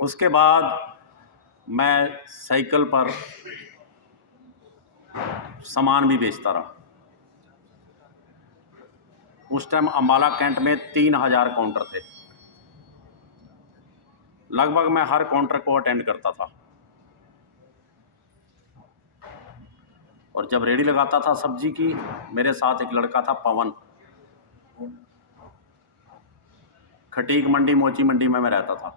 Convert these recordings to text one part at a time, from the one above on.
उसके बाद मैं साइकिल पर सामान भी बेचता रहा। उस टाइम अम्बाला कैंट में 3000 काउंटर थे। लगभग मैं हर काउंटर को अटेंड करता था। और जब रेडी लगाता था सब्जी की, मेरे साथ एक लड़का था पवन। खटीक मंडी, मोची मंडी में मैं रहता था।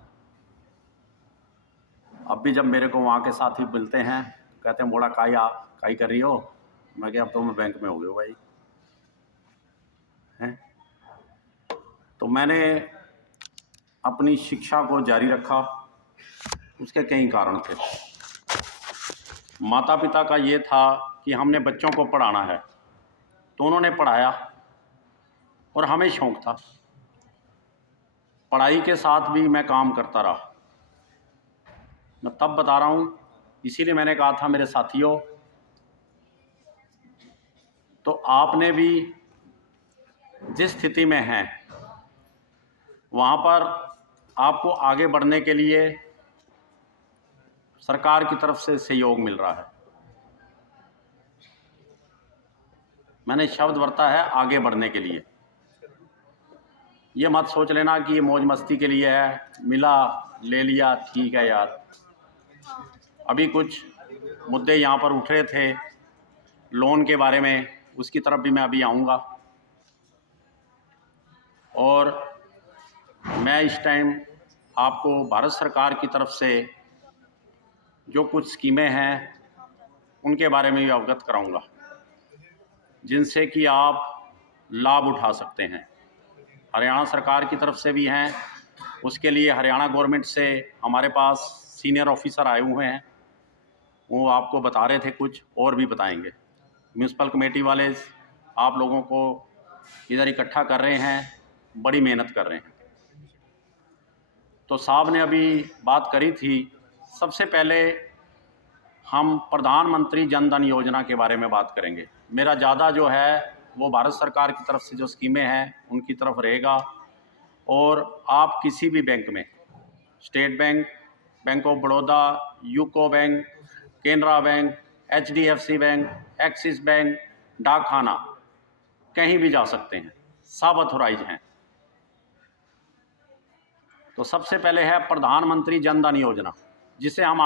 अब भी जब मेरे को वहाँ के साथी मिलते हैं, कहते हैं मोड़ा काई कर रही हो। मैं क्या, अब तो मैं बैंक में हो गया भाई हैं। तो मैंने अपनी शिक्षा को जारी रखा। उसके कई कारण थे। माता पिता का ये था कि हमने बच्चों को पढ़ाना है, तो उन्होंने पढ़ाया और हमें शौक़ था। पढ़ाई के साथ भी मैं काम करता रहा। मैं तब बता रहा हूँ, इसीलिए मैंने कहा था मेरे साथियों, तो आपने भी जिस स्थिति में हैं वहाँ पर आपको आगे बढ़ने के लिए सरकार की तरफ से सहयोग मिल रहा है। मैंने शब्द बरता है आगे बढ़ने के लिए। ये मत सोच लेना कि ये मौज मस्ती के लिए है, मिला ले लिया, ठीक है यार। अभी कुछ मुद्दे यहाँ पर उठ रहे थे लोन के बारे में, उसकी तरफ भी मैं अभी आऊँगा। और मैं इस टाइम आपको भारत सरकार की तरफ से जो कुछ स्कीमें हैं उनके बारे में भी अवगत कराऊँगा, जिनसे कि आप लाभ उठा सकते हैं। हरियाणा सरकार की तरफ से भी हैं। उसके लिए हरियाणा गवर्नमेंट से हमारे पास सीनियर ऑफिसर आए हुए हैं, वो आपको बता रहे थे, कुछ और भी बताएंगे। म्यूनसिपल कमेटी वाले आप लोगों को इधर इकट्ठा कर रहे हैं, बड़ी मेहनत कर रहे हैं। तो साहब ने अभी बात करी थी, सबसे पहले हम प्रधानमंत्री जन धन योजना के बारे में बात करेंगे। मेरा ज़्यादा जो है वो भारत सरकार की तरफ से जो स्कीमें हैं उनकी तरफ रहेगा। और आप किसी भी बैंक में, State Bank, Bank of Baroda, UCO Bank, Canara Bank, HDFC Bank, Axis Bank, डाकखाना, कहीं भी जा सकते हैं, सब अथोराइज हैं। तो सबसे पहले है प्रधानमंत्री जन धन योजना, जिसे हम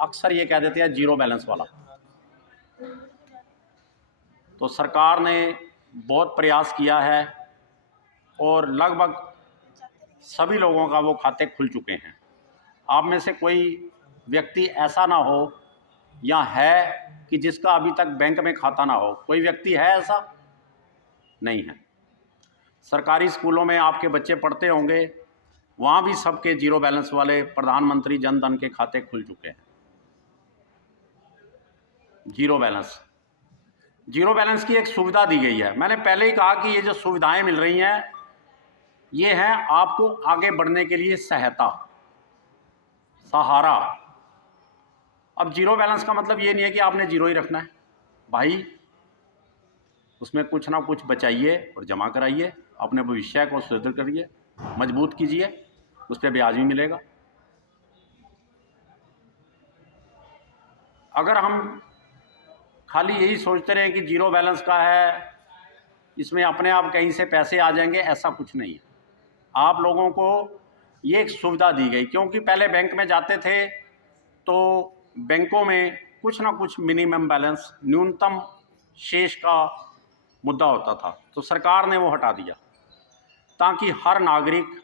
अक्सर ये कह देते हैं जीरो बैलेंस वाला। तो सरकार ने बहुत प्रयास किया है और लगभग सभी लोगों का वो खाते खुल चुके हैं। आप में से कोई व्यक्ति ऐसा ना हो या है कि जिसका अभी तक बैंक में खाता ना हो। कोई व्यक्ति है ऐसा? नहीं है। सरकारी स्कूलों में आपके बच्चे पढ़ते होंगे, वहाँ भी सबके जीरो बैलेंस वाले प्रधानमंत्री जन धन के खाते खुल चुके हैं। जीरो बैलेंस की एक सुविधा दी गई है। मैंने पहले ही कहा कि ये जो सुविधाएं मिल रही हैं, ये हैं आपको आगे बढ़ने के लिए सहायता, सहारा। अब जीरो बैलेंस का मतलब ये नहीं है कि आपने जीरो ही रखना है भाई, उसमें कुछ ना कुछ बचाइए और जमा कराइए, अपने भविष्य को सुदृढ़ करिए, मजबूत कीजिए, उस पर ब्याज भी मिलेगा। अगर हम खाली यही सोचते रहे कि जीरो बैलेंस का है, इसमें अपने आप कहीं से पैसे आ जाएंगे, ऐसा कुछ नहीं है। आप लोगों को ये एक सुविधा दी गई, क्योंकि पहले बैंक में जाते थे तो बैंकों में कुछ ना कुछ मिनिमम बैलेंस, न्यूनतम शेष का मुद्दा होता था। तो सरकार ने वो हटा दिया ताकि हर नागरिक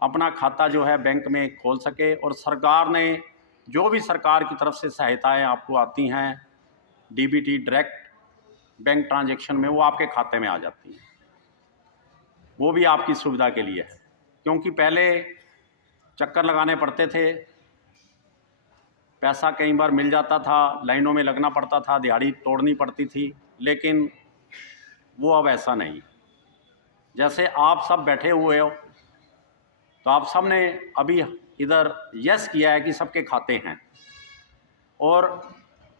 अपना खाता जो है बैंक में खोल सके। और सरकार ने जो भी सरकार की तरफ से सहायताएं आपको आती हैं, DBT डायरेक्ट बैंक ट्रांजैक्शन में, वो आपके खाते में आ जाती हैं। वो भी आपकी सुविधा के लिए है, क्योंकि पहले चक्कर लगाने पड़ते थे, पैसा कई बार मिल जाता था, लाइनों में लगना पड़ता था, दिहाड़ी तोड़नी पड़ती थी, लेकिन वो अब ऐसा नहीं। जैसे आप सब बैठे हुए हो, तो आप सब ने अभी इधर यस किया है कि सबके खाते हैं। और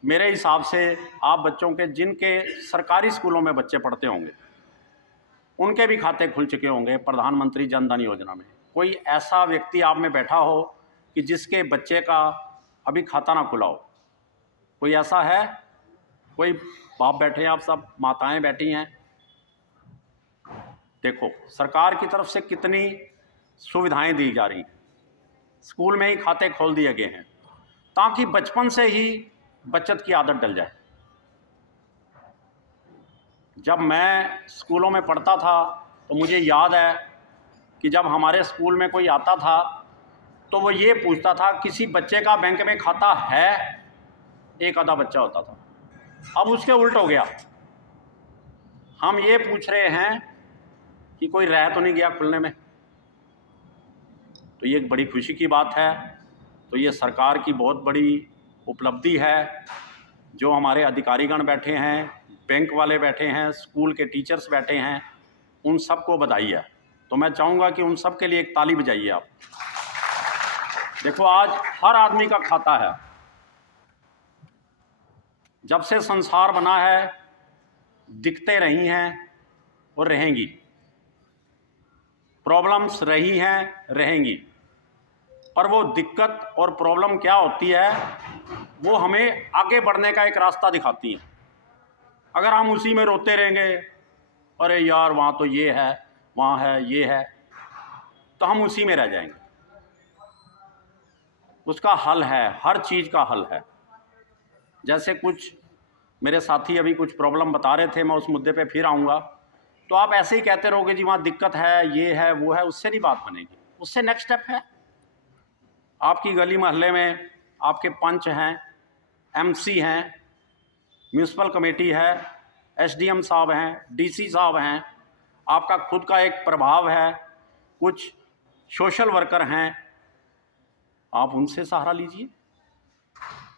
मेरे हिसाब से आप बच्चों के, जिनके सरकारी स्कूलों में बच्चे पढ़ते होंगे, उनके भी खाते खुल चुके होंगे प्रधानमंत्री जन धन योजना में। कोई ऐसा व्यक्ति आप में बैठा हो कि जिसके बच्चे का अभी खाता ना खुला हो? कोई ऐसा है? कोई बाप बैठे हैं, आप सब माताएं बैठी हैं। देखो सरकार की तरफ से कितनी सुविधाएं दी जा रही हैं। स्कूल में ही खाते खोल दिए गए हैं ताकि बचपन से ही बचत की आदत डल जाए। जब मैं स्कूलों में पढ़ता था तो मुझे याद है कि जब हमारे स्कूल में कोई आता था तो वो ये पूछता था किसी बच्चे का बैंक में खाता है? एक आधा बच्चा होता था। अब उसके उल्ट हो गया, हम ये पूछ रहे हैं कि कोई रह तो नहीं गया खुलने में। तो ये एक बड़ी खुशी की बात है। तो ये सरकार की बहुत बड़ी उपलब्धि है। जो हमारे अधिकारीगण बैठे हैं, बैंक वाले बैठे हैं, स्कूल के टीचर्स बैठे हैं, उन सबको बधाई है। तो मैं चाहूँगा कि उन सब के लिए एक ताली बजाइए आप। देखो आज हर आदमी का खाता है। जब से संसार बना है दिक्कतें रही हैं और रहेंगी, प्रॉब्लम्स रही हैं, रहेंगी। पर वो दिक्कत और प्रॉब्लम क्या होती है वो हमें आगे बढ़ने का एक रास्ता दिखाती है। अगर हम उसी में रोते रहेंगे, अरे यार वहाँ तो ये है, वहाँ है, ये है, तो हम उसी में रह जाएंगे। उसका हल है, हर चीज़ का हल है। जैसे कुछ मेरे साथी अभी कुछ प्रॉब्लम बता रहे थे, मैं उस मुद्दे पे फिर आऊँगा। तो आप ऐसे ही कहते रहोगे जी वहाँ दिक्कत है, ये है, वो है, उससे नहीं बात बनेगी। उससे नेक्स्ट स्टेप है, आपकी गली मोहल्ले में आपके पंच हैं, एमसी हैं, म्यूनसिपल कमेटी है, एसडीएम साहब हैं, डीसी साहब हैं, आपका खुद का एक प्रभाव है, कुछ सोशल वर्कर हैं, आप उनसे सहारा लीजिए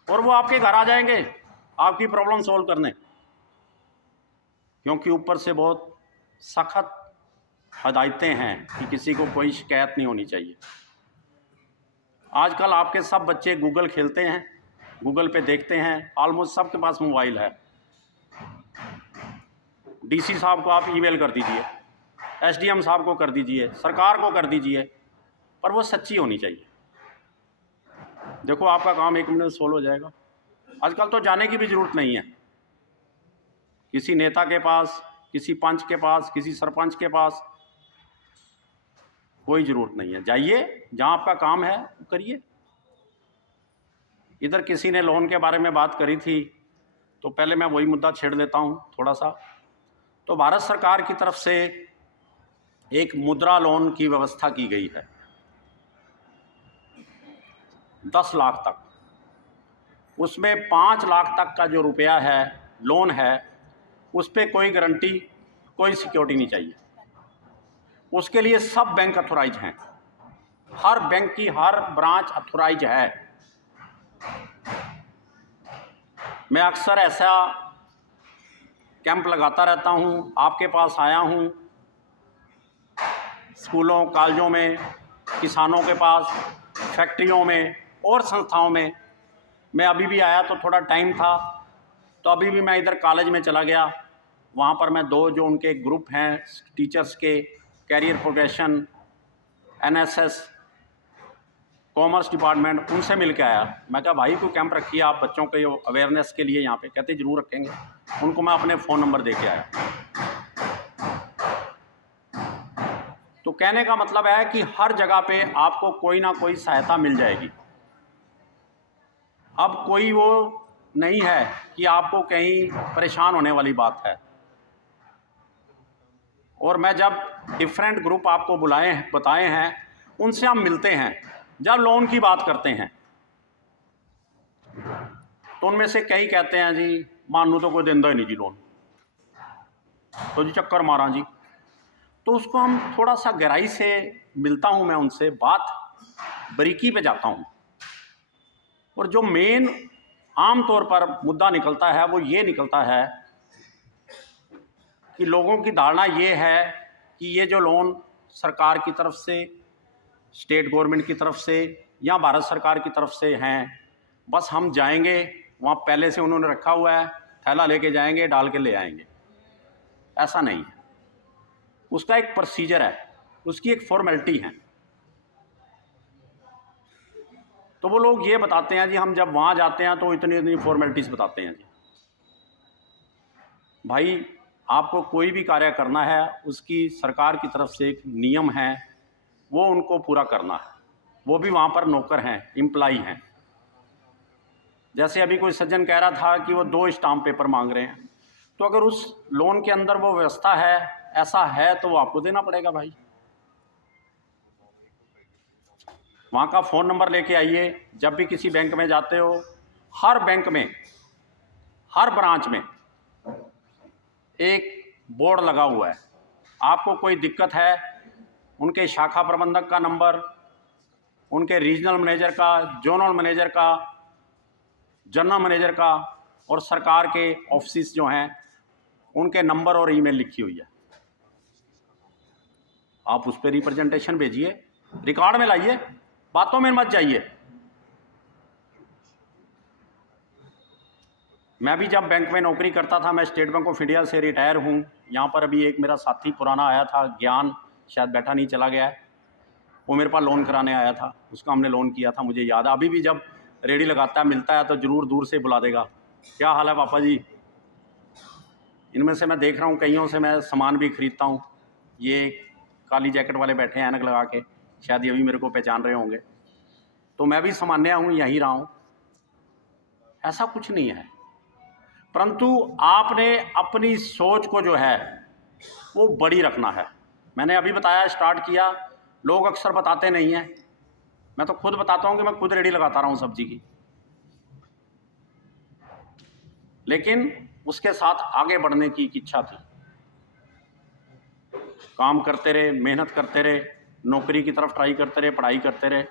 और वो आपके घर आ जाएंगे आपकी प्रॉब्लम सॉल्व करने। क्योंकि ऊपर से बहुत सख्त हदायतें हैं कि किसी को कोई शिकायत नहीं होनी चाहिए। आजकल आपके सब बच्चे गूगल खेलते हैं, गूगल पे देखते हैं, ऑलमोस्ट सबके पास मोबाइल है। डीसी साहब को आप ईमेल कर दीजिए, एसडीएम साहब को कर दीजिए, सरकार को कर दीजिए, पर वो सच्ची होनी चाहिए। देखो आपका काम 1 मिनट में सोल्व हो जाएगा। आजकल तो जाने की भी ज़रूरत नहीं है किसी नेता के पास, किसी पंच के पास, किसी सरपंच के पास, कोई ज़रूरत नहीं है। जाइए जहाँ आपका काम है वो करिए। इधर किसी ने लोन के बारे में बात करी थी, तो पहले मैं वही मुद्दा छेड़ देता हूँ थोड़ा सा। तो भारत सरकार की तरफ से एक मुद्रा लोन की व्यवस्था की गई है 10 लाख तक। उसमें 5 लाख तक का जो रुपया है, लोन है, उस पर कोई गारंटी, कोई सिक्योरिटी नहीं चाहिए। उसके लिए सब बैंक अथोराइज हैं, हर बैंक की हर ब्रांच अथोराइज है। मैं अक्सर ऐसा कैंप लगाता रहता हूँ, आपके पास आया हूँ, स्कूलों कॉलेजों में, किसानों के पास, फैक्ट्रियों में और संस्थाओं में। मैं अभी भी आया तो थोड़ा टाइम था, तो अभी भी मैं इधर कॉलेज में चला गया। वहाँ पर मैं 2 जो उनके ग्रुप हैं टीचर्स के, career progression, NSS, commerce department, उनसे मिल के आया। मैं कहा भाई कोई कैंप रखिए आप बच्चों के अवेयरनेस के लिए यहाँ पे। कहते ज़रूर रखेंगे। उनको मैं अपने फ़ोन नंबर दे के आया। तो कहने का मतलब है कि हर जगह पे आपको कोई ना कोई सहायता मिल जाएगी। अब कोई वो नहीं है कि आपको कहीं परेशान होने वाली बात है। और मैं जब डिफरेंट ग्रुप आपको बताए हैं, उनसे हम मिलते हैं, जब लोन की बात करते हैं तो उनमें से कई कहते हैं जी मानू तो कोई देंदा ही नहीं जी लोन, तो जी चक्कर मारा जी। तो उसको हम थोड़ा सा गहराई से मिलता हूँ, मैं उनसे बात बारीकी पे जाता हूँ, और जो मेन आम तौर पर मुद्दा निकलता है वो ये निकलता है कि लोगों की धारणा ये है कि ये जो लोन सरकार की तरफ से, स्टेट गवर्नमेंट की तरफ से या भारत सरकार की तरफ से हैं, बस हम जाएंगे वहाँ पहले से उन्होंने रखा हुआ है, थैला लेके जाएंगे, डाल के ले आएंगे। ऐसा नहीं है, उसका एक प्रोसीजर है, उसकी एक फॉर्मेलिटी है। तो वो लोग ये बताते हैं जी, हम जब वहाँ जाते हैं तो इतनी इतनी फॉर्मेलिटीज़ बताते हैं जी। भाई, आपको कोई भी कार्य करना है, उसकी सरकार की तरफ से एक नियम है, वो उनको पूरा करना है। वो भी वहाँ पर नौकर हैं, एम्प्लॉई हैं। जैसे अभी कोई सज्जन कह रहा था कि वो 2 स्टाम्प पेपर मांग रहे हैं, तो अगर उस लोन के अंदर वो व्यवस्था है, ऐसा है, तो वो आपको देना पड़ेगा भाई। वहाँ का फ़ोन नंबर लेके आइए। जब भी किसी बैंक में जाते हो, हर बैंक में, हर ब्रांच में एक बोर्ड लगा हुआ है। आपको कोई दिक्कत है, उनके शाखा प्रबंधक का नंबर, उनके रीजनल मैनेजर का, जोनल मैनेजर का, जनरल मैनेजर का और सरकार के ऑफिस जो हैं उनके नंबर और ईमेल लिखी हुई है। आप उस पर रिप्रेजेंटेशन भेजिए, रिकॉर्ड में लाइए, बातों में मत जाइए। मैं भी जब बैंक में नौकरी करता था, मैं स्टेट बैंक ऑफ इंडिया से रिटायर हूँ। यहाँ पर अभी एक मेरा साथी पुराना आया था, ज्ञान, शायद बैठा नहीं, चला गया है। वो मेरे पास लोन कराने आया था, उसका हमने लोन किया था, मुझे याद है। अभी भी जब रेडी लगाता है, मिलता है, तो ज़रूर दूर से बुला देगा, क्या हाल है पापा जी। इनमें से मैं देख रहा हूँ कईयों से मैं सामान भी खरीदता हूँ। ये काली जैकेट वाले बैठे हैं ऐनक लगा के, शायद ये भी मेरे को पहचान रहे होंगे। तो मैं भी सामान्य हूँ, यहीं रहा हूँ, ऐसा कुछ नहीं है। परंतु आपने अपनी सोच को जो है वो बड़ी रखना है। मैंने अभी बताया, स्टार्ट किया, लोग अक्सर बताते नहीं हैं, मैं तो खुद बताता हूँ कि मैं खुद रेडी लगाता रहा हूँ सब्जी की, लेकिन उसके साथ आगे बढ़ने की इच्छा थी। काम करते रहे, मेहनत करते रहे, नौकरी की तरफ ट्राई करते रहे, पढ़ाई करते रहे।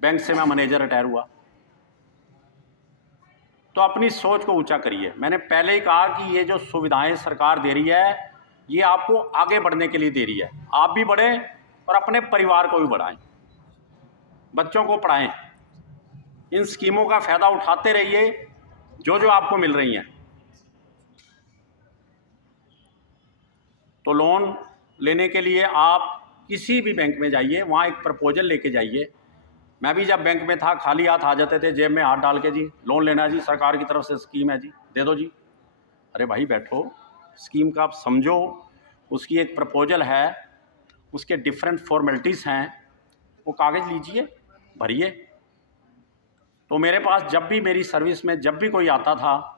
बैंक से मैं मैनेजर रिटायर हुआ। तो अपनी सोच को ऊंचा करिए। मैंने पहले ही कहा कि ये जो सुविधाएं सरकार दे रही है, ये आपको आगे बढ़ने के लिए दे रही है। आप भी बढ़ें और अपने परिवार को भी बढ़ाएं, बच्चों को पढ़ाएं। इन स्कीमों का फ़ायदा उठाते रहिए जो जो आपको मिल रही हैं। तो लोन लेने के लिए आप किसी भी बैंक में जाइए, वहाँ एक प्रपोजल लेके जाइए। मैं भी जब बैंक में था, खाली हाथ आ जाते थे, जेब में हाथ डाल के, जी लोन लेना है जी, सरकार की तरफ से स्कीम है जी, दे दो जी। अरे भाई बैठो, स्कीम का आप समझो, उसकी एक प्रपोजल है, उसके डिफरेंट फॉर्मेलिटीज़ हैं, वो कागज़ लीजिए, भरिए। तो मेरे पास जब भी मेरी सर्विस में जब भी कोई आता था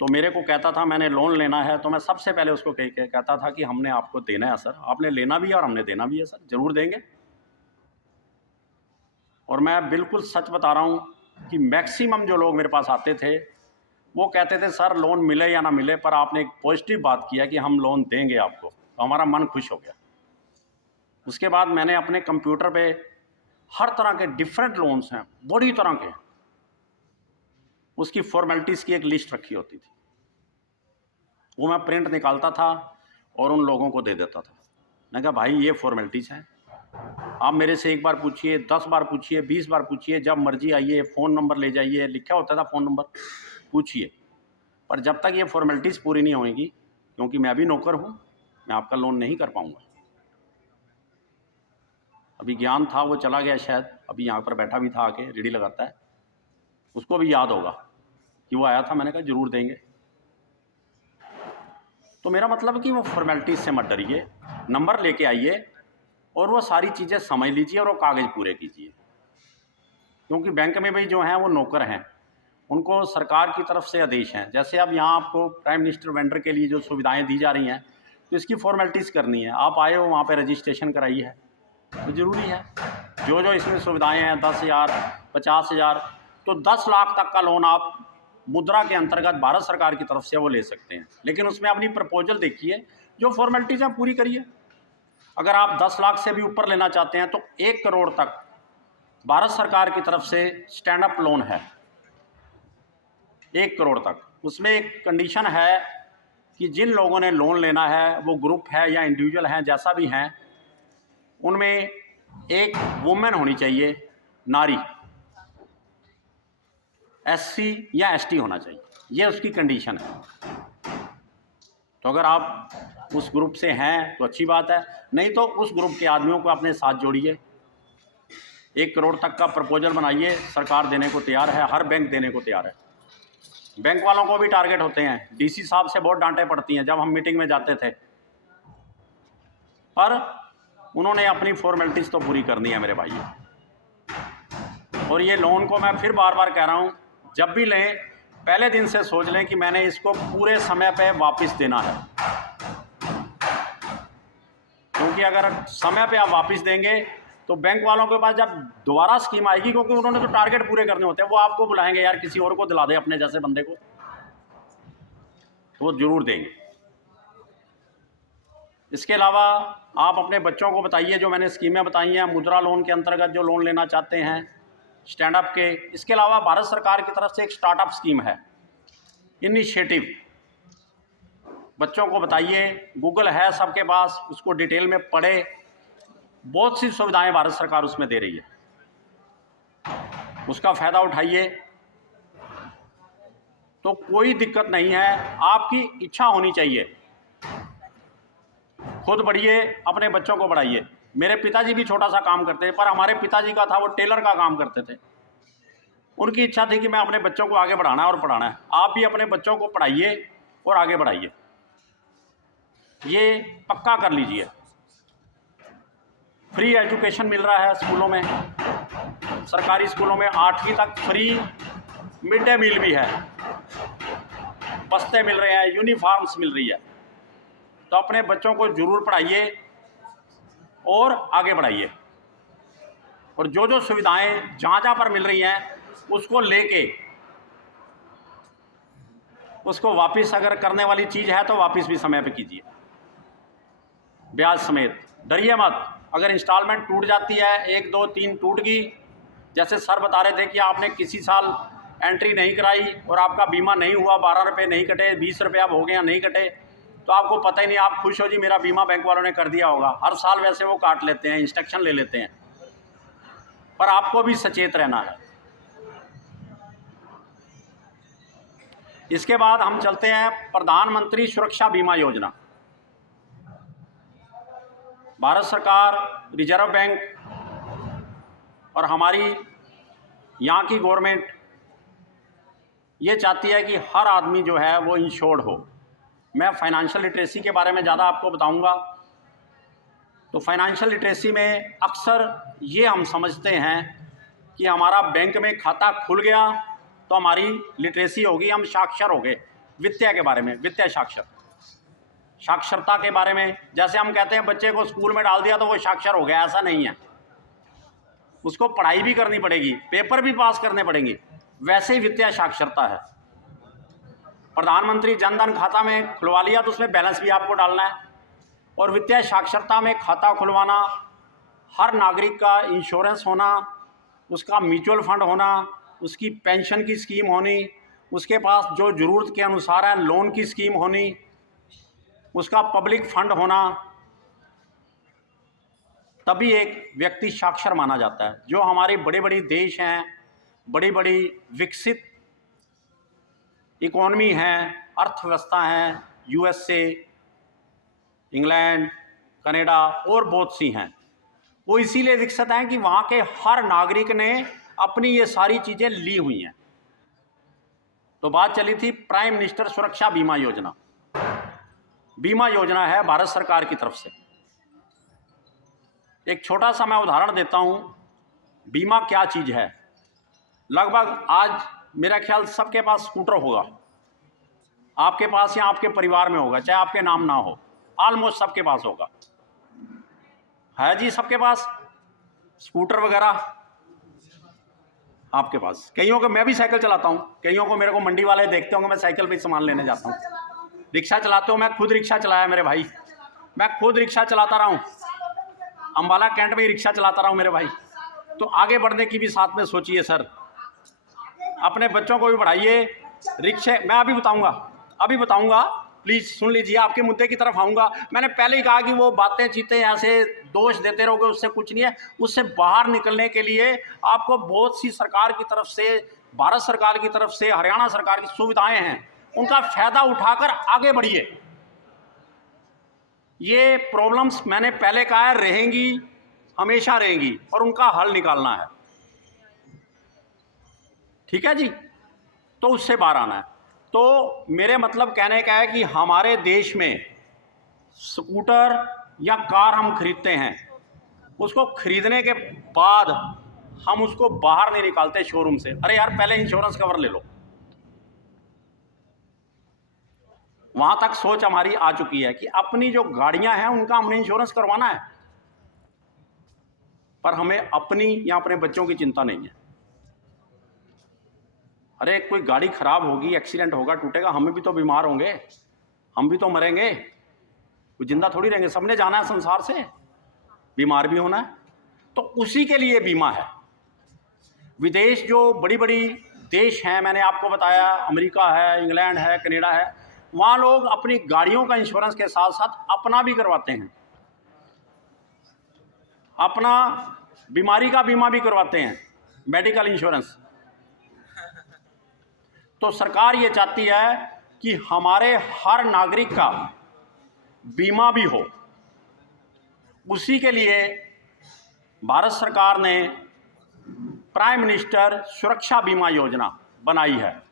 तो मेरे को कहता था मैंने लोन लेना है, तो मैं सबसे पहले उसको कहता था कि हमने आपको देना है सर, आपने लेना भी है और हमने देना भी है सर, ज़रूर देंगे। और मैं बिल्कुल सच बता रहा हूँ कि मैक्सिमम जो लोग मेरे पास आते थे वो कहते थे सर लोन मिले या ना मिले, पर आपने एक पॉजिटिव बात किया कि हम लोन देंगे आपको, तो हमारा मन खुश हो गया। उसके बाद मैंने अपने कंप्यूटर पे हर तरह के डिफरेंट लोन्स हैं, बड़ी तरह के, उसकी फॉर्मेलिटीज़ की एक लिस्ट रखी होती थी, वो मैं प्रिंट निकालता था और उन लोगों को दे देता था। मैं कहा भाई ये फॉर्मेलिटीज़ हैं, आप मेरे से एक बार पूछिए, 10 बार पूछिए, 20 बार पूछिए, जब मर्जी आइए, फ़ोन नंबर ले जाइए, लिखा होता था फ़ोन नंबर, पूछिए। पर जब तक ये फॉर्मेलिटीज़ पूरी नहीं होंगी, क्योंकि मैं भी नौकर हूँ, मैं आपका लोन नहीं कर पाऊँगा। अभी ज्ञान था, वो चला गया शायद, अभी यहाँ पर बैठा भी था, आके रेडी लगाता है, उसको भी याद होगा कि वो आया था, मैंने कहा ज़रूर देंगे। तो मेरा मतलब कि वो फॉर्मेलिटीज़ से मत डरिए, नंबर लेके आइए और वो सारी चीज़ें समझ लीजिए और वो कागज़ पूरे कीजिए। क्योंकि बैंक में भी जो हैं वो नौकर हैं, उनको सरकार की तरफ से आदेश हैं। जैसे अब यहाँ आपको प्राइम मिनिस्टर वेंडर के लिए जो सुविधाएं दी जा रही हैं, तो इसकी फॉर्मेलिटीज़ करनी है। आप आए हो, वहाँ पे रजिस्ट्रेशन कराई है, तो ज़रूरी है। जो जो इसमें सुविधाएं हैं, 10,000, 50,000, तो 10 लाख तक का लोन आप मुद्रा के अंतर्गत भारत सरकार की तरफ से वो ले सकते हैं। लेकिन उसमें अपनी प्रपोजल देखिए, जो फॉर्मेलिटीज़ हैं पूरी करिए। अगर आप 10 लाख से भी ऊपर लेना चाहते हैं तो 1 करोड़ तक भारत सरकार की तरफ से स्टैंड अप लोन है, 1 करोड़ तक। उसमें एक कंडीशन है कि जिन लोगों ने लोन लेना है, वो ग्रुप है या इंडिविजुअल हैं, जैसा भी हैं, उनमें एक वुमेन होनी चाहिए, नारी, SC या ST होना चाहिए, ये उसकी कंडीशन है। तो अगर आप उस ग्रुप से हैं तो अच्छी बात है, नहीं तो उस ग्रुप के आदमियों को अपने साथ जोड़िए। 1 करोड़ तक का प्रपोजल बनाइए, सरकार देने को तैयार है, हर बैंक देने को तैयार है। बैंक वालों को भी टारगेट होते हैं, डीसी साहब से बहुत डांटें पड़ती हैं जब हम मीटिंग में जाते थे, पर उन्होंने अपनी फॉर्मेलिटीज़ तो पूरी करनी है मेरे भाई। और ये लोन को मैं फिर बार बार कह रहा हूँ, जब भी लें पहले दिन से सोच लें कि मैंने इसको पूरे समय पे वापस देना है, क्योंकि अगर समय पे आप वापस देंगे तो बैंक वालों के पास जब दोबारा स्कीम आएगी, क्योंकि उन्होंने तो टारगेट पूरे करने होते हैं, वो आपको बुलाएंगे, यार किसी और को दिला दे अपने जैसे बंदे को, तो वो जरूर देंगे। इसके अलावा आप अपने बच्चों को बताइए, जो मैंने स्कीमें बताई हैं मुद्रा लोन के अंतर्गत जो लोन लेना चाहते हैं स्टैंड अप के। इसके अलावा भारत सरकार की तरफ से एक स्टार्टअप स्कीम है, इनिशिएटिव, बच्चों को बताइए, गूगल है सबके पास, उसको डिटेल में पढ़े, बहुत सी सुविधाएं भारत सरकार उसमें दे रही है, उसका फ़ायदा उठाइए। तो कोई दिक्कत नहीं है, आपकी इच्छा होनी चाहिए, खुद बढ़िए, अपने बच्चों को बढ़ाइए। मेरे पिताजी भी छोटा सा काम करते थे, पर हमारे पिताजी का था वो टेलर का काम करते थे, उनकी इच्छा थी कि मैं अपने बच्चों को आगे बढ़ाना है और पढ़ाना है। आप भी अपने बच्चों को पढ़ाइए और आगे बढ़ाइए, ये पक्का कर लीजिए। फ्री एजुकेशन मिल रहा है स्कूलों में, सरकारी स्कूलों में 8वीं तक फ्री मिड डे मील भी है, बस्ते मिल रहे हैं, यूनिफॉर्म्स मिल रही है। तो अपने बच्चों को जरूर पढ़ाइए और आगे बढ़ाइए, और जो जो सुविधाएं जहाँ जहाँ पर मिल रही हैं उसको लेके, उसको वापस अगर करने वाली चीज़ है तो वापस भी समय पे कीजिए, ब्याज समेत। डरिए मत, अगर इंस्टॉलमेंट टूट जाती है, 1 2 3 टूट गई, जैसे सर बता रहे थे कि आपने किसी साल एंट्री नहीं कराई और आपका बीमा नहीं हुआ, 12 रुपये नहीं कटे, 20 रुपये अब हो गए या नहीं कटे, तो आपको पता ही नहीं, आप खुश हो जी मेरा बीमा बैंक वालों ने कर दिया होगा। हर साल वैसे वो काट लेते हैं, इंस्ट्रक्शन ले लेते हैं, पर आपको भी सचेत रहना है। इसके बाद हम चलते हैं प्रधानमंत्री सुरक्षा बीमा योजना। भारत सरकार, रिजर्व बैंक और हमारी यहाँ की गवर्नमेंट ये चाहती है कि हर आदमी जो है वो इंश्योर्ड हो। मैं फाइनेंशियल लिटरेसी के बारे में ज़्यादा आपको बताऊंगा। तो फाइनेंशियल लिटरेसी में अक्सर ये हम समझते हैं कि हमारा बैंक में खाता खुल गया तो हमारी लिटरेसी होगी, हम साक्षर हो गए। वित्तीय के बारे में, वित्तीय साक्षरता के बारे में, जैसे हम कहते हैं बच्चे को स्कूल में डाल दिया तो वो साक्षर हो गया, ऐसा नहीं है। उसको पढ़ाई भी करनी पड़ेगी, पेपर भी पास करने पड़ेंगे, वैसे ही वित्तीय साक्षरता है। प्रधानमंत्री जन धन खाता में खुलवा लिया तो उसमें बैलेंस भी आपको डालना है, और वित्तीय साक्षरता में खाता खुलवाना, हर नागरिक का इंश्योरेंस होना, उसका म्यूचुअल फंड होना, उसकी पेंशन की स्कीम होनी, उसके पास जो ज़रूरत के अनुसार है लोन की स्कीम होनी, उसका पब्लिक फंड होना, तभी एक व्यक्ति साक्षर माना जाता है। जो हमारे बड़े बड़े देश हैं, बड़ी बड़ी विकसित इकोनॉमी हैं, अर्थव्यवस्था हैं, यूएसए, इंग्लैंड, कनाडा और बहुत सी हैं, वो इसीलिए विकसित हैं कि वहाँ के हर नागरिक ने अपनी ये सारी चीज़ें ली हुई हैं। तो बात चली थी प्राइम मिनिस्टर सुरक्षा बीमा योजना। बीमा योजना है भारत सरकार की तरफ से। एक छोटा सा मैं उदाहरण देता हूँ, बीमा क्या चीज़ है। लगभग आज मेरा ख्याल सबके पास स्कूटर होगा, आपके पास या आपके परिवार में होगा, चाहे आपके नाम ना हो, ऑलमोस्ट सबके पास होगा, है जी, सबके पास स्कूटर वगैरह आपके पास। कईयों को, मैं भी साइकिल चलाता हूँ, कईयों को, मेरे को मंडी वाले देखते होंगे मैं साइकिल पे सामान लेने जाता हूँ। रिक्शा चलाते हो, मैं खुद रिक्शा चलाया मेरे भाई, मैं खुद रिक्शा चलाता रहा हूँ, अम्बाला कैंट में ही रिक्शा चलाता रहा हूँ मेरे भाई। तो आगे बढ़ने की भी साथ में सोचिए सर, अपने बच्चों को भी पढ़ाइए। रिक्शे मैं अभी बताऊंगा, प्लीज़ सुन लीजिए, आपके मुद्दे की तरफ आऊँगा। मैंने पहले ही कहा कि वो बातें चीतें ऐसे दोष देते रहोगे, उससे कुछ नहीं है। उससे बाहर निकलने के लिए आपको बहुत सी सरकार की तरफ से, भारत सरकार की तरफ से, हरियाणा सरकार की सुविधाएं हैं, उनका फ़ायदा उठाकर आगे बढ़िए। ये प्रॉब्लम्स मैंने पहले कहा है रहेंगी, हमेशा रहेंगी और उनका हल निकालना है। ठीक है जी, तो उससे बाहर आना है। तो मेरे मतलब कहने का है कि हमारे देश में स्कूटर या कार हम खरीदते हैं, उसको खरीदने के बाद हम उसको बाहर नहीं निकालते शोरूम से। अरे यार, पहले इंश्योरेंस कवर ले लो। वहां तक सोच हमारी आ चुकी है कि अपनी जो गाड़ियां हैं उनका हमने इंश्योरेंस करवाना है, पर हमें अपनी या अपने बच्चों की चिंता नहीं है। अरे कोई गाड़ी खराब होगी, एक्सीडेंट होगा, टूटेगा, हमें भी तो बीमार होंगे, हम भी तो मरेंगे, कोई जिंदा थोड़ी रहेंगे। सबने जाना है संसार से, बीमार भी होना है। तो उसी के लिए बीमा है। विदेश जो बड़ी बड़ी देश हैं, मैंने आपको बताया, अमेरिका है, इंग्लैंड है, कनाडा है, वहाँ लोग अपनी गाड़ियों का इंश्योरेंस के साथ साथ अपना भी करवाते हैं, अपना बीमारी का बीमा भी करवाते हैं, मेडिकल इंश्योरेंस। तो सरकार ये चाहती है कि हमारे हर नागरिक का बीमा भी हो। उसी के लिए भारत सरकार ने प्राइम मिनिस्टर सुरक्षा बीमा योजना बनाई है।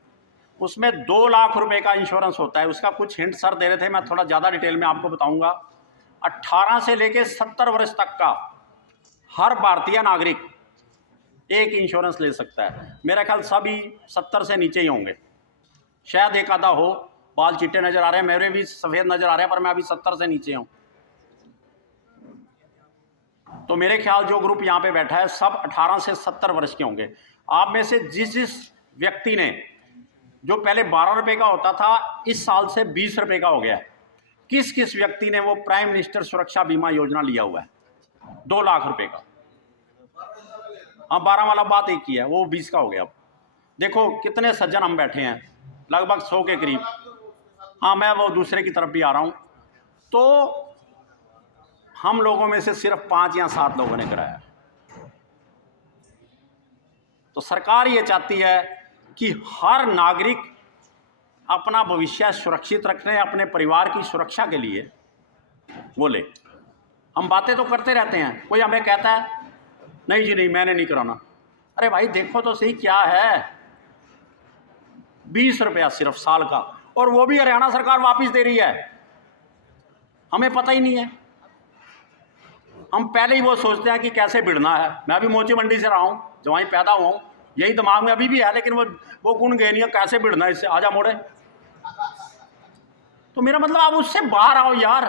उसमें 2 लाख रुपए का इंश्योरेंस होता है। उसका कुछ हिंट सर दे रहे थे, मैं थोड़ा ज़्यादा डिटेल में आपको बताऊंगा। 18 से लेकर 70 वर्ष तक का हर भारतीय नागरिक एक इंश्योरेंस ले सकता है। मेरा ख्याल सभी 70 से नीचे ही होंगे, शायद एक आधा हो। बाल चिट्टे नज़र आ रहे हैं, मेरे भी सफ़ेद नज़र आ रहे हैं, पर मैं अभी 70 से नीचे हूँ। तो मेरे ख्याल जो ग्रुप यहाँ पे बैठा है सब 18 से 70 वर्ष के होंगे। आप में से जिस व्यक्ति ने, जो पहले 12 रुपये का होता था, इस साल से 20 रुपये का हो गया है, किस किस व्यक्ति ने वो प्राइम मिनिस्टर सुरक्षा बीमा योजना लिया हुआ है 2 लाख रुपए का? हाँ, 12 वाला बात एक ही है, वो 20 का हो गया। अब देखो कितने सज्जन हम बैठे हैं, लगभग 100 के करीब। हाँ, मैं वो दूसरे की तरफ भी आ रहा हूँ। तो हम लोगों में से सिर्फ 5 या 7 लोगों ने कराया। तो सरकार ये चाहती है कि हर नागरिक अपना भविष्य सुरक्षित रखने, अपने परिवार की सुरक्षा के लिए वो ले। हम बातें तो करते रहते हैं, कोई हमें कहता है नहीं जी नहीं, मैंने नहीं कराना। अरे भाई देखो तो सही क्या है, 20 रुपया सिर्फ साल का, और वो भी हरियाणा सरकार वापस दे रही है। हमें पता ही नहीं है, हम पहले ही वो सोचते हैं कि कैसे भिड़ना है। मैं भी मोची मंडी से रहा हूँ, जो वहीं पैदा हुआ हूँ, यही दिमाग में अभी भी है, लेकिन वो गुण गए नहीं है, कैसे भिड़ना है इससे, आजा मोड़े। तो मेरा मतलब आप उससे बाहर आओ यार,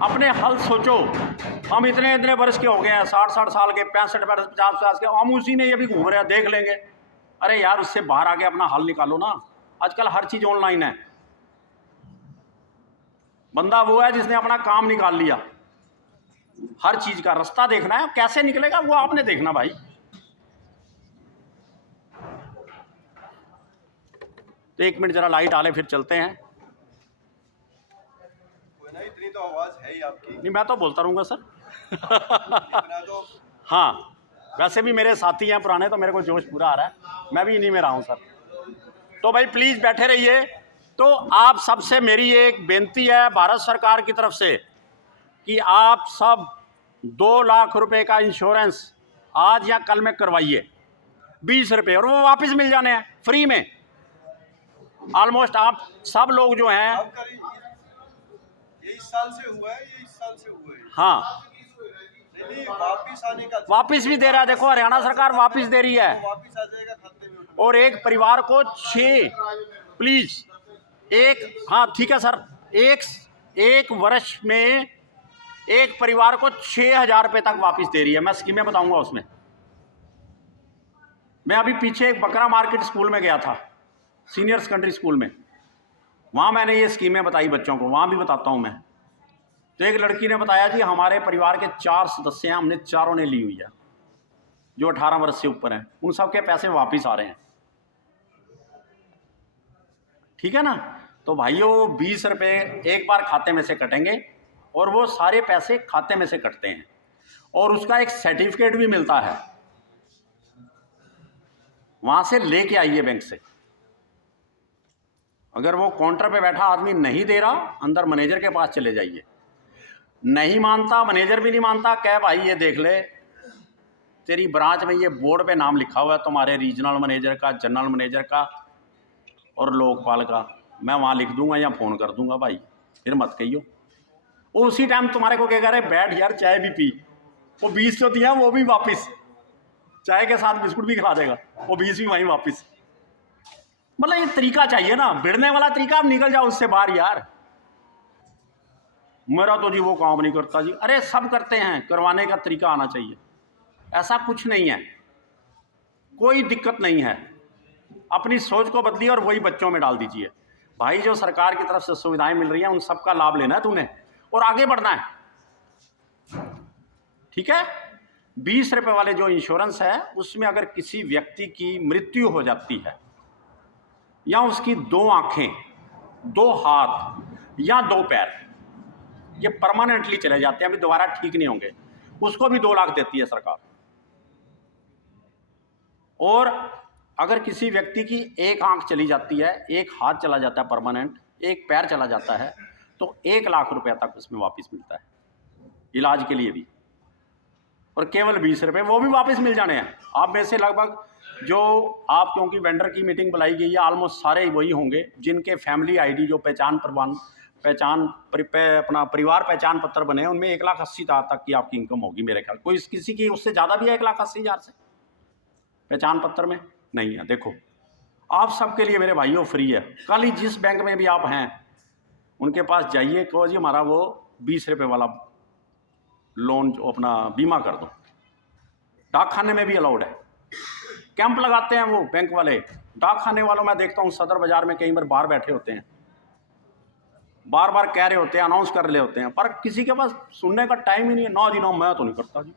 अपने हल सोचो। हम इतने इतने वर्ष के हो गए हैं, 60 साल के, 65 50 के, हम उसी में ये भी घूम रहे हैं, देख लेंगे। अरे यार, उससे बाहर आके अपना हल निकालो ना। आजकल हर चीज ऑनलाइन है। बंदा वो है जिसने अपना काम निकाल लिया। हर चीज का रास्ता देखना है, कैसे निकलेगा वो आपने देखना भाई। तो 1 मिनट जरा लाइट आले, फिर चलते हैं। इतनी तो आवाज है ही आपकी। नहीं, मैं तो बोलता रहूंगा सर। तो हाँ, वैसे भी मेरे साथी हैं पुराने, तो मेरे को जोश पूरा आ रहा है, मैं भी इन्हीं में रहा हूँ सर। तो भाई प्लीज़ बैठे रहिए। तो आप सबसे मेरी एक बेनती है भारत सरकार की तरफ से कि आप सब 2 लाख रुपए का इंश्योरेंस आज या कल में करवाइए, 20 रुपये, और वो वापस मिल जाने हैं फ्री में। ऑलमोस्ट आप सब लोग जो हैं, ये इस साल से हुआ है, ये इस साल से हुआ है। हाँ, नहीं, वापिस आने का, वापिस भी दे रहा है। देखो हरियाणा सरकार वापिस दे रही है, वापिस आ जाएगा खाते में। और एक परिवार को 6, प्लीज एक, हाँ ठीक है सर, एक वर्ष में एक परिवार को 6,000 रुपये तक वापस दे रही है। मैं स्कीमें बताऊंगा उसमें। मैं अभी पीछे एक बकरा मार्केट स्कूल में गया था, सीनियर सेकेंडरी स्कूल में, वहाँ मैंने ये स्कीमें बताई बच्चों को, वहाँ भी बताता हूँ मैं। तो एक लड़की ने बताया जी हमारे परिवार के 4 सदस्य हैं, हमने चारों ने ली हुई है, जो 18 वर्ष से ऊपर हैं, उन सब के पैसे वापस आ रहे हैं। ठीक है ना? तो भाइयों 20 रुपये एक बार खाते में से कटेंगे, और वो सारे पैसे खाते में से कटते हैं, और उसका एक सर्टिफिकेट भी मिलता है, वहां से लेके आइए बैंक से। अगर वो काउंटर पे बैठा आदमी नहीं दे रहा, अंदर मैनेजर के पास चले जाइए। नहीं मानता, मैनेजर भी नहीं मानता, कह भाई ये देख ले तेरी ब्रांच में ये बोर्ड पे नाम लिखा हुआ है तुम्हारे रीजनल मैनेजर का, जनरल मैनेजर का और लोकपाल का, मैं वहाँ लिख दूंगा या फ़ोन कर दूंगा भाई, फिर मत कहियो। वो उसी टाइम तुम्हारे को क्या कह रहे, बैठ यार चाय भी पी, वो 20 जो दिया वो भी वापस, चाय के साथ बिस्कुट भी खिला देगा, वो 20 भी वहीं वापस। मतलब ये तरीका चाहिए ना, भिड़ने वाला तरीका, अब निकल जाओ उससे बाहर यार। मेरा तो जी वो काम नहीं करता जी, अरे सब करते हैं, करवाने का तरीका आना चाहिए, ऐसा कुछ नहीं है, कोई दिक्कत नहीं है। अपनी सोच को बदलिए और वही बच्चों में डाल दीजिए। भाई जो सरकार की तरफ से सुविधाएं मिल रही हैं उन सब का लाभ लेना है तूने और आगे बढ़ना है, ठीक है। 20 रुपए वाले जो इंश्योरेंस है उसमें अगर किसी व्यक्ति की मृत्यु हो जाती है या उसकी 2 आंखें, 2 हाथ या 2 पैर ये परमानेंटली चले जाते हैं, अभी दोबारा ठीक नहीं होंगे, उसको भी 2 लाख देती है सरकार। और अगर किसी व्यक्ति की 1 आंख चली जाती है, 1 हाथ चला जाता है परमानेंट, 1 पैर चला जाता है, तो 1 लाख रुपया तक उसमें वापस मिलता है इलाज के लिए भी, और केवल 20 रुपये वो भी वापस मिल जाने हैं। आप में से लगभग जो आप, क्योंकि वेंडर की मीटिंग बुलाई गई है, ऑलमोस्ट सारे वही होंगे जिनके फैमिली आईडी जो अपना परिवार पहचान पत्र बने हैं, उनमें 1,80,000 तक की आपकी इनकम होगी मेरे ख्याल। कोई किसी की उससे ज़्यादा भी है 1,80,000 से पहचान पत्र में नहीं है। देखो आप सबके लिए मेरे भाइयों फ्री है, कल ही जिस बैंक में भी आप हैं उनके पास जाइए, कहो जी हमारा वो 20 रुपये वाला लोन जो अपना बीमा कर दो। डाक खाने में भी अलाउड है, कैंप लगाते हैं वो बैंक वाले। डाक खाने वालों मैं देखता हूँ सदर बाजार में कई बार बाहर बैठे होते हैं, बार बार कह रहे होते हैं, अनाउंस कर रहे होते हैं, पर किसी के पास सुनने का टाइम ही नहीं है। ना जी ना, मैं तो नहीं करता जी।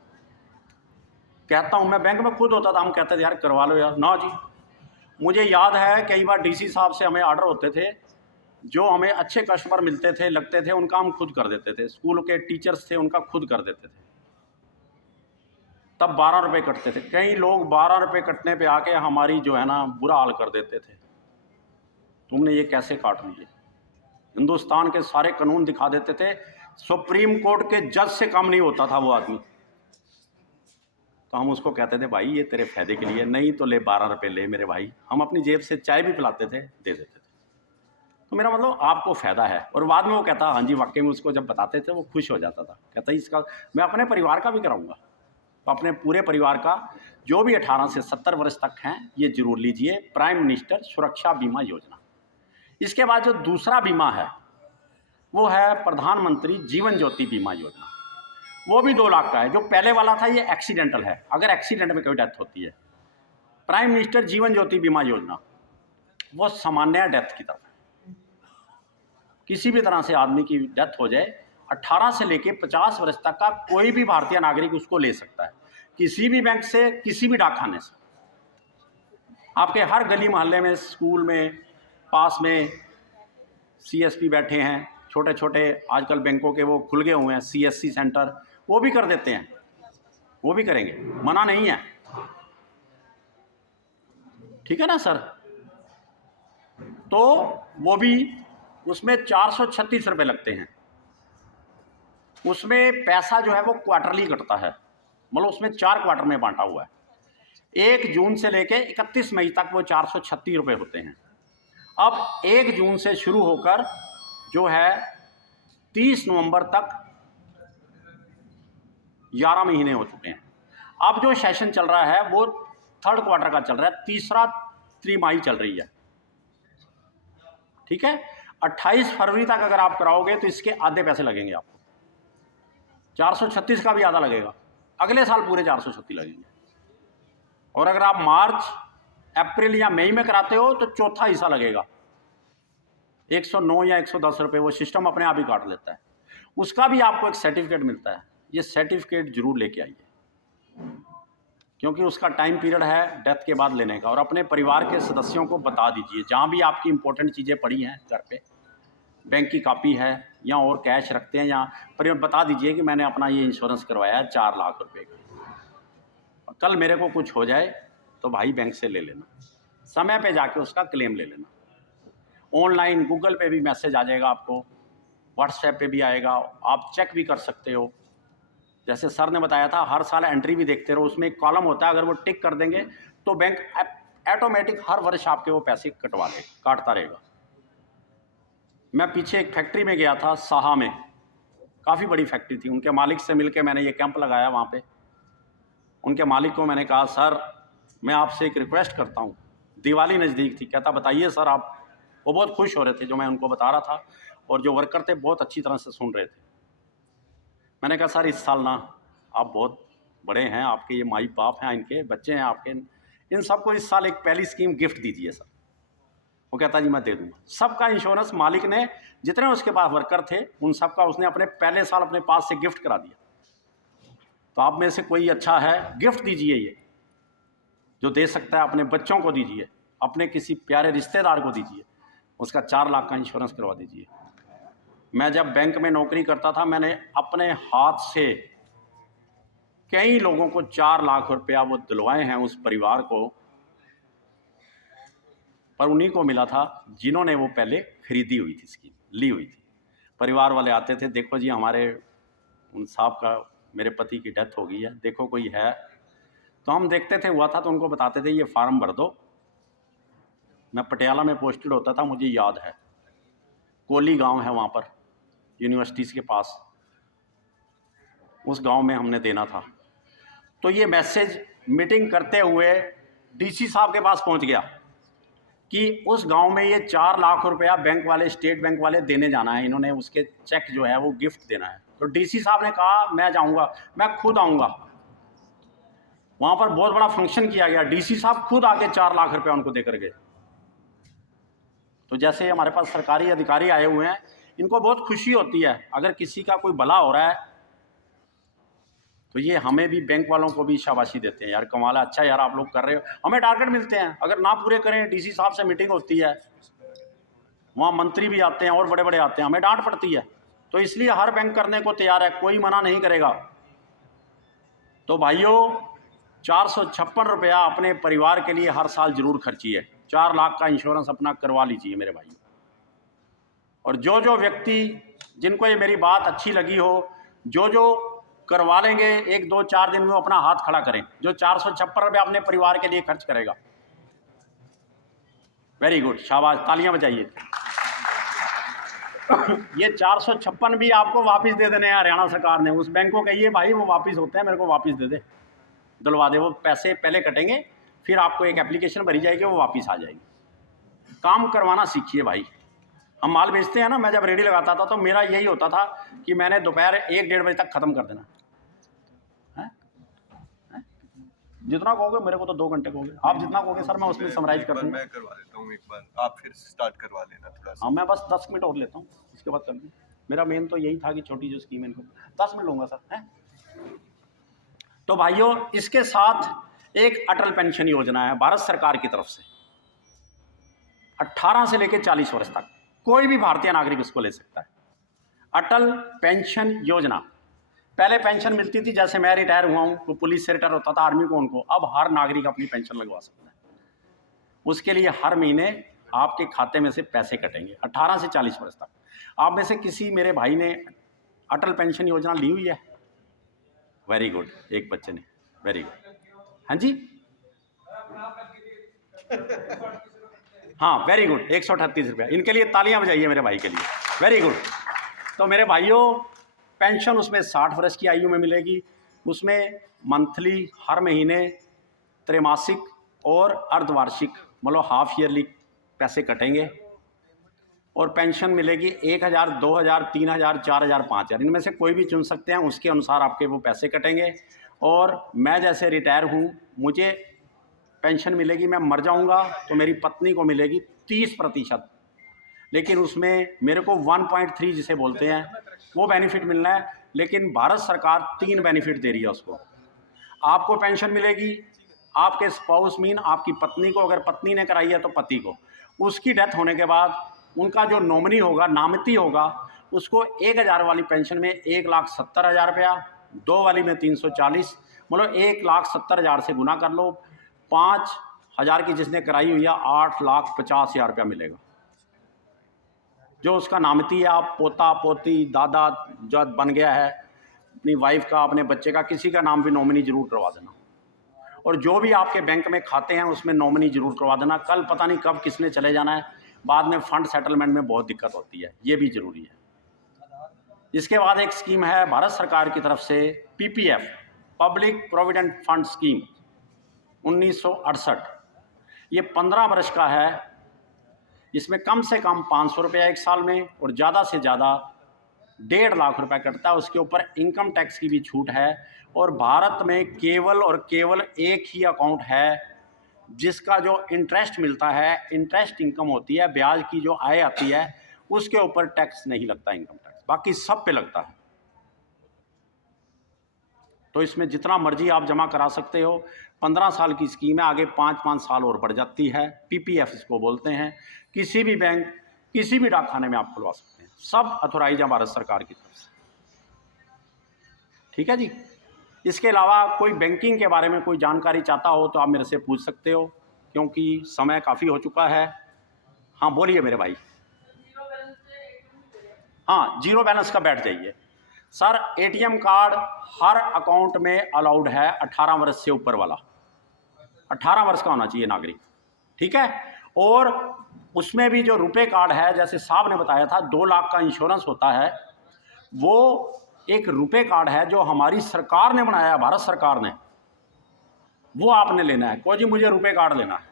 कहता हूँ, मैं बैंक में खुद होता था, हम कहते थे यार करवा लो यार, ना जी। मुझे याद है कई बार डीसी साहब से हमें ऑर्डर होते थे, जो हमें अच्छे कस्टमर मिलते थे, लगते थे, उनका हम खुद कर देते थे। स्कूल के टीचर्स थे, उनका खुद कर देते थे। तब 12 रुपये कटते थे। कई लोग 12 रुपये कटने पे आके हमारी जो है ना बुरा हाल कर देते थे, तुमने ये कैसे काट लिए। हिंदुस्तान के सारे कानून दिखा देते थे, सुप्रीम कोर्ट के जज से कम नहीं होता था वो आदमी। तो हम उसको कहते थे भाई ये तेरे फायदे के लिए, नहीं तो ले 12 रुपये ले मेरे भाई। हम अपनी जेब से चाय भी पिलाते थे, दे देते थे। तो मेरा मतलब आपको फ़ायदा है। और बाद में वो कहता हाँ जी, वाकई में उसको जब बताते थे वो खुश हो जाता था, कहता इसका मैं अपने परिवार का भी कराऊंगा। तो अपने पूरे परिवार का जो भी 18 से 70 वर्ष तक हैं ये जरूर लीजिए, प्राइम मिनिस्टर सुरक्षा बीमा योजना। इसके बाद जो दूसरा बीमा है वो है प्रधानमंत्री जीवन ज्योति बीमा योजना, वो भी 2 लाख का है। जो पहले वाला था ये एक्सीडेंटल है, अगर एक्सीडेंट में कोई डेथ होती है। प्राइम मिनिस्टर जीवन ज्योति बीमा योजना वो सामान्य डेथ की तरफ है। किसी भी तरह से आदमी की डेथ हो जाए, 18 से लेके 50 वर्ष तक का कोई भी भारतीय नागरिक उसको ले सकता है, किसी भी बैंक से, किसी भी डाकखाने से। आपके हर गली मोहल्ले में, स्कूल में, पास में सीएसपी बैठे हैं, छोटे छोटे आजकल बैंकों के वो खुल गए हुए हैं सीएससी सेंटर, वो भी कर देते हैं, वो भी करेंगे, मना नहीं है, ठीक है ना सर। तो वो भी उसमें 436 रुपये लगते हैं। उसमें पैसा जो है वो क्वार्टरली कटता है, मतलब उसमें 4 क्वार्टर में बांटा हुआ है। 1 जून से लेके 31 मई तक वो 436 रुपये होते हैं। अब 1 जून से शुरू होकर जो है 30 नवंबर तक 11 महीने हो चुके हैं। अब जो सेशन चल रहा है वो 3rd क्वार्टर का चल रहा है, तीसरा तिमाही चल रही है, ठीक है। 28 फरवरी तक अगर आप कराओगे तो इसके आधे पैसे लगेंगे आपको, 436 का भी आधा लगेगा, अगले साल पूरे 436 लगेंगे। और अगर आप मार्च, अप्रैल या मई में कराते हो तो चौथा हिस्सा लगेगा, 109 या 110 रुपये, वो सिस्टम अपने आप ही काट लेता है। उसका भी आपको एक सर्टिफिकेट मिलता है, ये सर्टिफिकेट जरूर लेके आइए, क्योंकि उसका टाइम पीरियड है डेथ के बाद लेने का। और अपने परिवार के सदस्यों को बता दीजिए, जहाँ भी आपकी इंपॉर्टेंट चीज़ें पड़ी हैं घर पे, बैंक की कॉपी है या और कैश रखते हैं, या पर बता दीजिए कि मैंने अपना ये इंश्योरेंस करवाया है 4 लाख रुपए का, कल मेरे को कुछ हो जाए तो भाई बैंक से ले लेना, समय पे जाके उसका क्लेम ले लेना। ऑनलाइन गूगल पे भी मैसेज आ जाएगा आपको, व्हाट्सएप पे भी आएगा, आप चेक भी कर सकते हो। जैसे सर ने बताया था, हर साल एंट्री भी देखते रहो, उसमें एक कॉलम होता है, अगर वो टिक कर देंगे तो बैंक ऑटोमेटिक हर वर्ष आपके वो पैसे काटता रहेगा। मैं पीछे एक फैक्ट्री में गया था, साहा में, काफ़ी बड़ी फैक्ट्री थी। उनके मालिक से मिलकर मैंने ये कैंप लगाया वहाँ पे। उनके मालिक को मैंने कहा, सर मैं आपसे एक रिक्वेस्ट करता हूँ। दिवाली नज़दीक थी। कहता, बताइए सर आप। वो बहुत खुश हो रहे थे जो मैं उनको बता रहा था, और जो वर्कर थे बहुत अच्छी तरह से सुन रहे थे। मैंने कहा, सर इस साल ना आप बहुत बड़े हैं, आपके ये माई बाप हैं, इनके बच्चे हैं आपके, इन सबको इस साल एक पहली स्कीम गिफ्ट दीजिए सर। वो कहता, जी मैं दे दूँगा। सबका इंश्योरेंस मालिक ने, जितने उसके पास वर्कर थे उन सबका उसने अपने पहले साल अपने पास से गिफ्ट करा दिया। तो आप में से कोई अच्छा है, गिफ्ट दीजिए, ये जो दे सकता है अपने बच्चों को दीजिए, अपने किसी प्यारे रिश्तेदार को दीजिए, उसका 4 लाख का इंश्योरेंस करवा दीजिए। मैं जब बैंक में नौकरी करता था, मैंने अपने हाथ से कई लोगों को 4 लाख रुपया वो दिलवाए हैं उस परिवार को, पर उन्हीं को मिला था जिन्होंने वो पहले खरीदी हुई थी, स्कीम ली हुई थी। परिवार वाले आते थे, देखो जी हमारे उन साहब का, मेरे पति की डेथ हो गई है, देखो कोई है। तो हम देखते थे हुआ था तो उनको बताते थे, ये फार्म भर दो। मैं पटियाला में पोस्टेड होता था, मुझे याद है, कोली गांव है वहाँ पर यूनिवर्सिटीज़ के पास, उस गांव में हमने देना था। तो ये मैसेज मीटिंग करते हुए डीसी साहब के पास पहुंच गया कि उस गांव में ये 4 लाख रुपया बैंक वाले, स्टेट बैंक वाले देने जाना है, इन्होंने उसके चेक जो है वो गिफ्ट देना है। तो डीसी साहब ने कहा, मैं जाऊंगा, मैं खुद आऊंगा। वहाँ पर बहुत बड़ा फंक्शन किया गया, डीसी साहब खुद आके 4 लाख रुपया उनको देकर गए। तो जैसे हमारे पास सरकारी अधिकारी आए हुए हैं, इनको बहुत खुशी होती है अगर किसी का कोई भला हो रहा है, तो ये हमें भी, बैंक वालों को भी शाबाशी देते हैं, यार कमाल है, अच्छा यार आप लोग कर रहे हो। हमें टारगेट मिलते हैं, अगर ना पूरे करें, डीसी साहब से मीटिंग होती है, वहाँ मंत्री भी आते हैं और बड़े बड़े आते हैं, हमें डांट पड़ती है। तो इसलिए हर बैंक करने को तैयार है, कोई मना नहीं करेगा। तो भाइयों, 456 रुपया अपने परिवार के लिए हर साल जरूर खर्चिए। 4 लाख का इंश्योरेंस अपना करवा लीजिए मेरे भाई। और जो जो व्यक्ति, जिनको ये मेरी बात अच्छी लगी हो, जो जो करवा लेंगे 1, 2, 4 दिन में, अपना हाथ खड़ा करें। जो 456 रुपया अपने परिवार के लिए खर्च करेगा, वेरी गुड, शाबाश, तालियां बजाइए। ये 456 भी आपको वापस दे देने हैं हरियाणा सरकार ने। उस बैंक को कहिए, भाई वो वापस होते हैं, मेरे को वापस दे दे, दिलवा दे। वो पैसे पहले कटेंगे, फिर आपको एक एप्लीकेशन भरी जाएगी, वो वापस आ जाएगी। काम करवाना सीखिए भाई। हम माल बेचते हैं ना, मैं जब रेडी लगाता था तो मेरा यही होता था कि मैंने दोपहर 1-1:30 बजे तक ख़त्म कर देना है? जितना कहोगे, मेरे को तो 2 घंटे कहोगे, आप जितना कहोगे सर मैं उसमें समराइज कर दूँगा। मैं करवा देता हूँ एक बार, आप फिर स्टार्ट करवा लेना थोड़ा सा। हाँ, मैं बस 10 मिनट और लेता हूँ, उसके बाद कर दूँ। मेरा मेन तो यही था कि छोटी जो स्कीम है इनको 10 मिनट लूँगा सर, हैं? तो भाइयों, इसके साथ एक अटल पेंशन योजना है भारत सरकार की तरफ से। 18 से लेकर 40 वर्ष तक कोई भी भारतीय नागरिक उसको ले सकता है। अटल पेंशन योजना, पहले पेंशन मिलती थी, जैसे मैं रिटायर हुआ हूँ, तो पुलिस से रिटायर होता था, आर्मी को, उनको, अब हर नागरिक अपनी पेंशन लगवा सकता है। उसके लिए हर महीने आपके खाते में से पैसे कटेंगे 18 से 40 वर्ष तक। आप में से किसी मेरे भाई ने अटल पेंशन योजना ली हुई है? वेरी गुड, एक बच्चे ने, वेरी गुड। हाँ जी, हाँ वेरी गुड, 138 रुपया। इनके लिए तालियां बजाइए मेरे भाई के लिए, वेरी गुड। तो मेरे भाइयों, पेंशन उसमें 60 वर्ष की आयु में मिलेगी। उसमें मंथली, हर महीने, त्रैमासिक और अर्धवार्षिक, मतलब हाफ ईयरली पैसे कटेंगे। और पेंशन मिलेगी 1000, 2000, 3000, 4000, 5000, इनमें से कोई भी चुन सकते हैं, उसके अनुसार आपके वो पैसे कटेंगे। और मैं जैसे रिटायर हूँ, मुझे पेंशन मिलेगी, मैं मर जाऊँगा तो मेरी पत्नी को मिलेगी 30%, लेकिन उसमें मेरे को 1.3 जिसे बोलते हैं वो बेनिफिट मिलना है। लेकिन भारत सरकार 3 बेनिफिट दे रही है उसको। आपको पेंशन मिलेगी, आपके स्पाउस मीन आपकी पत्नी को, अगर पत्नी ने कराई है तो पति को, उसकी डेथ होने के बाद उनका जो नॉमिनी होगा, नामिती होगा, उसको 1000 वाली पेंशन में 1,70,000 रुपया, 2 वाली में 340, मतलब 1,70,000 से गुना कर लो, 5000 की जिसने कराई हुई है 8,50,000 रुपया मिलेगा। जो उसका नामती है, आप पोता पोती दादा जो बन गया है, अपनी वाइफ का, अपने बच्चे का, किसी का नाम भी नॉमिनी जरूर करवा देना। और जो भी आपके बैंक में खाते हैं उसमें नॉमिनी जरूर करवा देना। कल पता नहीं कब किसने चले जाना है, बाद में फंड सेटलमेंट में बहुत दिक्कत होती है, ये भी जरूरी है। इसके बाद एक स्कीम है भारत सरकार की तरफ से, PPF, public provident fund scheme 1968। ये 15 वर्ष का है। इसमें कम से कम 500 रुपया एक साल में और ज़्यादा से ज़्यादा 1.5 लाख रुपए कटता है। उसके ऊपर इनकम टैक्स की भी छूट है। और भारत में केवल और केवल एक ही अकाउंट है जिसका जो इंटरेस्ट मिलता है, इंटरेस्ट इनकम होती है, ब्याज की जो आय आती है, उसके ऊपर टैक्स नहीं लगता, इनकम टैक्स, बाकी सब पे लगता है। तो इसमें जितना मर्जी आप जमा करा सकते हो। 15 साल की स्कीम है, आगे 5-5 साल और बढ़ जाती है। पीपीएफ इसको बोलते हैं। किसी भी बैंक, किसी भी डाकखाने में आप खुलवा सकते हैं, सब अथोराइज है भारत सरकार की तरफ से। ठीक है जी। इसके अलावा कोई बैंकिंग के बारे में कोई जानकारी चाहता हो तो आप मेरे से पूछ सकते हो, क्योंकि समय काफ़ी हो चुका है। हाँ बोलिए मेरे भाई। हाँ, जीरो बैलेंस का बैठ जाइए सर। एटीएम कार्ड हर अकाउंट में अलाउड है, 18 वर्ष से ऊपर वाला, 18 वर्ष का होना चाहिए नागरिक। ठीक है। और उसमें भी जो रुपए कार्ड है, जैसे साहब ने बताया था 2 लाख का इंश्योरेंस होता है, वो एक रुपए कार्ड है जो हमारी सरकार ने बनाया, भारत सरकार ने, वो आपने लेना है। कोई जी मुझे रुपए कार्ड लेना है,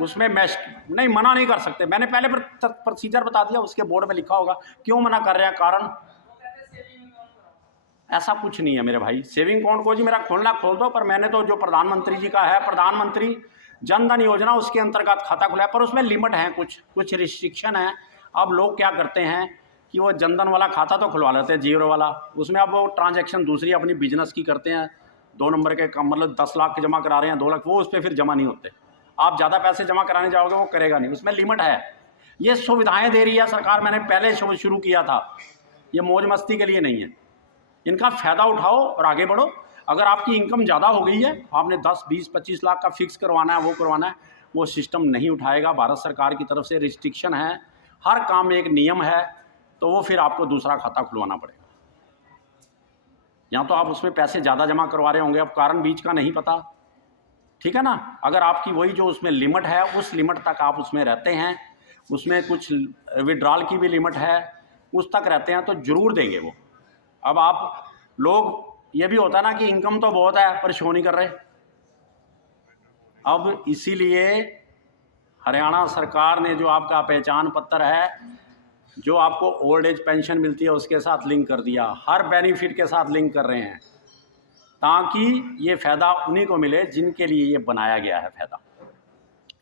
उसमें मैं नहीं मना नहीं कर सकते। मैंने पहले प्रोसीजर बता दिया, उसके बोर्ड में लिखा होगा क्यों मना कर रहे हैं, कारण ऐसा कुछ नहीं है मेरे भाई। सेविंग अकाउंट को जी मेरा खोलना खोल दो, पर मैंने तो जो प्रधानमंत्री जी का है, प्रधानमंत्री जन धन योजना, उसके अंतर्गत खाता खुला है, पर उसमें लिमिट है, कुछ रिस्ट्रिक्शन है। अब लोग क्या करते हैं कि वो जनधन वाला खाता तो खुलवा लेते हैं, जीरो वाला, उसमें अब वो ट्रांजैक्शन दूसरी अपनी बिजनेस की करते हैं, 2 नंबर के कम, मतलब 10 लाख के जमा करा रहे हैं, 2 लाख, वो उस पर फिर जमा नहीं होते। आप ज़्यादा पैसे जमा कराने जाओगे वो करेगा नहीं, उसमें लिमिट है। ये सुविधाएं दे रही है सरकार, मैंने पहले शुरू किया था, ये मौज मस्ती के लिए नहीं है। इनका फ़ायदा उठाओ और आगे बढ़ो। अगर आपकी इनकम ज़्यादा हो गई है, आपने 10, 20, 25 लाख का फिक्स करवाना है, वो करवाना है, वो सिस्टम नहीं उठाएगा। भारत सरकार की तरफ से रिस्ट्रिक्शन है, हर काम में एक नियम है, तो वो फिर आपको दूसरा खाता खुलवाना पड़ेगा। या तो आप उसमें पैसे ज़्यादा जमा करवा रहे होंगे, अब कारण बीच का नहीं पता। ठीक है ना। अगर आपकी वही जो उसमें लिमिट है, उस लिमिट तक आप उसमें रहते हैं, उसमें कुछ विड्रॉल की भी लिमिट है, उस तक रहते हैं, तो ज़रूर देंगे वो। अब आप लोग, ये भी होता है ना कि इनकम तो बहुत है पर शो नहीं कर रहे। अब इसीलिए हरियाणा सरकार ने जो आपका पहचान पत्र है, जो आपको ओल्ड एज पेंशन मिलती है, उसके साथ लिंक कर दिया, हर बेनिफिट के साथ लिंक कर रहे हैं, ताकि ये फ़ायदा उन्हीं को मिले जिनके लिए ये बनाया गया है फ़ायदा।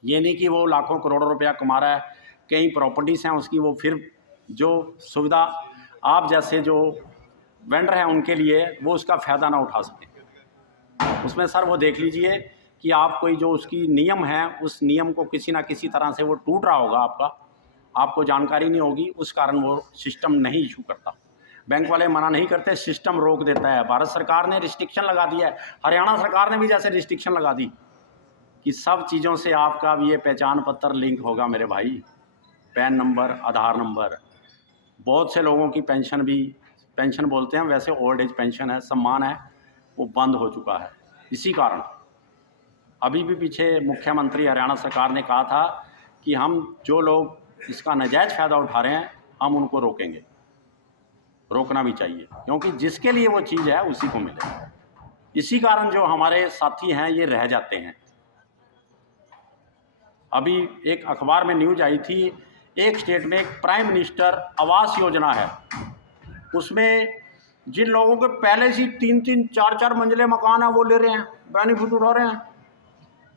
ये नहीं कि वो लाखों करोड़ों रुपया कमा रहा है, कई प्रॉपर्टीज़ हैं उसकी, वो फिर जो सुविधा आप जैसे जो वेंडर हैं उनके लिए, वो उसका फ़ायदा ना उठा सकें। उसमें सर वो देख लीजिए कि आप कोई जो उसकी नियम है, उस नियम को किसी ना किसी तरह से वो टूट रहा होगा, आपको जानकारी नहीं होगी, उस कारण वो सिस्टम नहीं इशू करता। बैंक वाले मना नहीं करते, सिस्टम रोक देता है। भारत सरकार ने रिस्ट्रिक्शन लगा दिया है, हरियाणा सरकार ने भी जैसे रिस्ट्रिक्शन लगा दी कि सब चीज़ों से आपका ये पहचान पत्र लिंक होगा मेरे भाई, पैन नंबर, आधार नंबर। बहुत से लोगों की पेंशन भी, पेंशन बोलते हैं वैसे ओल्ड एज पेंशन है, सम्मान है, वो बंद हो चुका है। इसी कारण अभी भी पीछे मुख्यमंत्री हरियाणा सरकार ने कहा था कि हम जो लोग इसका नाजायज़ फ़ायदा उठा रहे हैं, हम उनको रोकेंगे। रोकना भी चाहिए, क्योंकि जिसके लिए वो चीज़ है उसी को मिले। इसी कारण जो हमारे साथी हैं ये रह जाते हैं। अभी एक अखबार में न्यूज़ आई थी, एक स्टेट में एक प्राइम मिनिस्टर आवास योजना है, उसमें जिन लोगों के पहले से 3-3, 4-4 मंजिले मकान है, वो ले रहे हैं, बेनिफिट उठा रहे हैं।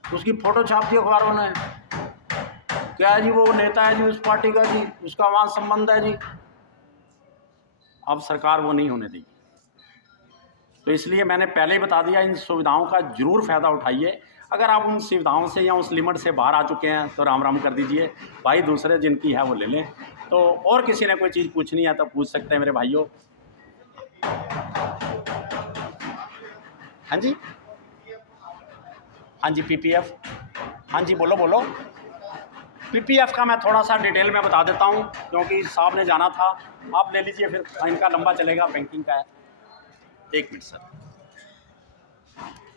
उसकी फ़ोटो छाप दी अखबारों ने, क्या है जी, वो नेता है जी उस पार्टी का जी, उसका वहाँ संबंध है जी। अब सरकार वो नहीं होने देगी। तो इसलिए मैंने पहले ही बता दिया, इन सुविधाओं का ज़रूर फ़ायदा उठाइए। अगर आप उन सुविधाओं से या उस लिमिट से बाहर आ चुके हैं तो राम राम कर दीजिए भाई, दूसरे जिनकी है वो ले लें। तो और किसी ने कोई चीज़ पूछनी है तो पूछ सकते हैं मेरे भाइयों। हाँ जी, हाँ जी, पीपीएफ, हाँ जी, बोलो बोलो। पीपीएफ का मैं थोड़ा सा डिटेल में बता देता हूँ, क्योंकि साहब ने जाना था। आप ले लीजिए, फिर इनका लंबा चलेगा, बैंकिंग का है। एक मिनट सर।